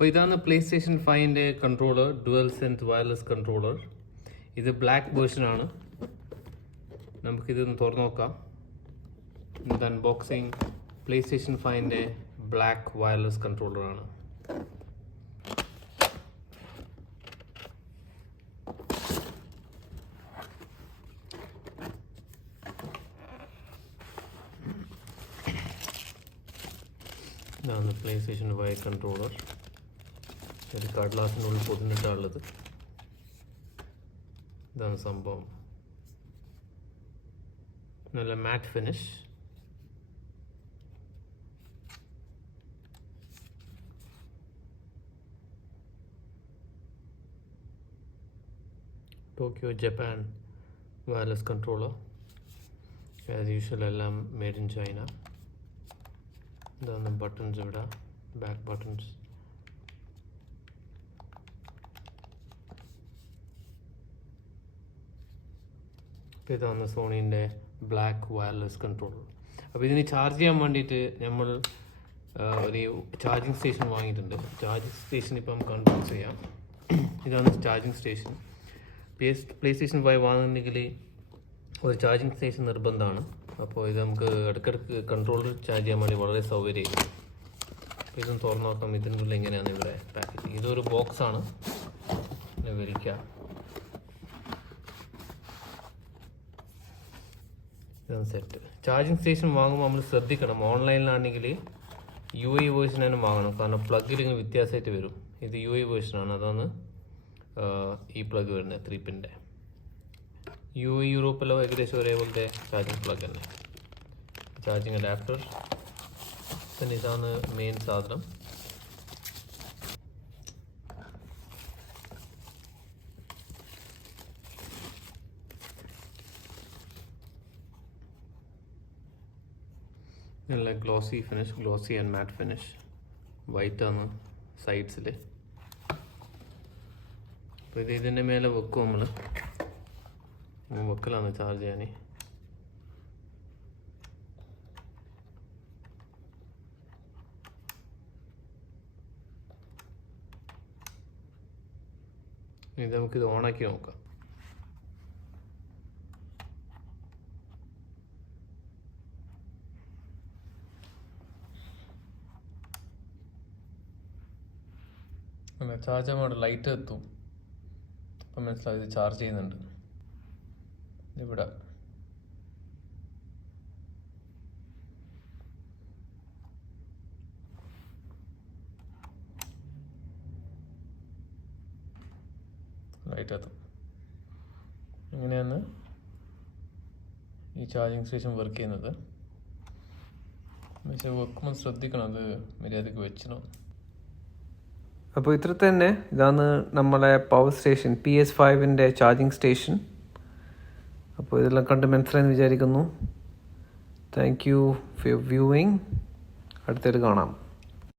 അപ്പോൾ ഇതാണ് PlayStation 5ൻ്റെ കൺട്രോളർ, dualsense വയർലെസ് കൺട്രോളർ. ഇത് ബ്ലാക്ക് വേർഷനാണ്. നമുക്കിതൊന്ന് തുറന്നു നോക്കാം. ഇത് അൺബോക്സിങ് PlayStation 5ൻ്റെ ബ്ലാക്ക് വയർലെസ് കൺട്രോളറാണ്. ഇതാണ് PlayStation 5 കൺട്രോളർ. ഒരു കടലാസിനുള്ളിൽ പൊതിഞ്ഞിട്ടുള്ളത്. ഇതാണ് സംഭവം. നല്ല matte finish. Tokyo Japan wireless controller. As usual എല്ലാം മെയ്ഡ് ഇൻ ചൈന. ഇതാണ് ബട്ടൺസ്, ഇവിടെ ബാക്ക് ബട്ടൺസ്. ഇതാണ് സോണീൻ്റെ ബ്ലാക്ക് വയർലെസ് കൺട്രോളർ. അപ്പോൾ ഇതിന് ചാർജ് ചെയ്യാൻ വേണ്ടിയിട്ട് നമ്മൾ ഒരു ചാർജിങ് സ്റ്റേഷൻ വാങ്ങിയിട്ടുണ്ട്. ചാർജിങ് സ്റ്റേഷൻ ഇപ്പം കൺട്രോൾ ചെയ്യാം. ഇതാണ് ചാർജിങ് സ്റ്റേഷൻ. PlayStation 5 വാങ്ങുന്നുണ്ടെങ്കിൽ ഒരു ചാർജിങ് സ്റ്റേഷൻ നിർബന്ധമാണ്. അപ്പോൾ ഇത് നമുക്ക് ഇടയ്ക്കിടയ്ക്ക് കൺട്രോളർ ചാർജ് ചെയ്യാൻ വേണ്ടി വളരെ സൗകര്യമായിരിക്കും. അപ്പോൾ ഇതൊന്ന് തുറന്നു നോക്കാം. ഇതിനുള്ളിൽ എങ്ങനെയാണ് ഇവിടെ പാക്കേജിങ്. ഇതൊരു ബോക്സാണ്. വിരിക്കുക. ഇതാണ് സെറ്റ്. ചാർജിങ് സ്റ്റേഷൻ വാങ്ങുമ്പോൾ നമ്മൾ ശ്രദ്ധിക്കണം. ഓൺലൈനിലാണെങ്കിൽ UAE വേർഷൻ തന്നെ വാങ്ങണം. കാരണം പ്ലഗിൽ ഇങ്ങനെ വ്യത്യാസമായിട്ട് വരും. ഇത് UAE വേർഷനാണ്. അതാണ് ഈ പ്ലഗ് വരുന്നത് 3 പിൻ്റെ. UAE യൂറോപ്പിലോ ഏകദേശം ഒരേപോലത്തെ ചാർജിങ് പ്ലഗ് തന്നെ. Charging adapter. പിന്നെ ഇതാണ് മെയിൻ സാധനം. നല്ല glossy finish, glossy and matte finish. വൈറ്റാണ് സൈഡ്സിൽ. അപ്പോൾ ഇതിൻ്റെ മേലെ വെക്കും. നമ്മൾ വെക്കലാണ് ചാർജ് ചെയ്യാൻ. ഇത് നമുക്കിത് ഓണാക്കി നോക്കാം. അല്ല, ചാർജ് ആകുമ്പോൾ ലൈറ്റ് എത്തും. അപ്പം മനസ്സിലായി ഇത് ചാർജ് ചെയ്യുന്നുണ്ട്. ഇവിടെ ലൈറ്റ് എത്തും. ഇങ്ങനെയാണ് ഈ ചാർജിങ് സ്റ്റേഷൻ വർക്ക് ചെയ്യുന്നത്. പക്ഷേ വെക്കുമ്പോൾ ശ്രദ്ധിക്കണം, അത് മര്യാദയ്ക്ക് വെച്ചണം. അപ്പോൾ ഇത്ര തന്നെ. ഇതാണ് നമ്മളെ പവർ സ്റ്റേഷൻ, PS5ൻ്റെ ചാർജിങ് സ്റ്റേഷൻ. അപ്പോൾ ഇതെല്ലാം കണ്ട് മനസ്സിലായെന്ന് വിചാരിക്കുന്നു. Thank you for viewing. അടുത്തത് കാണാം.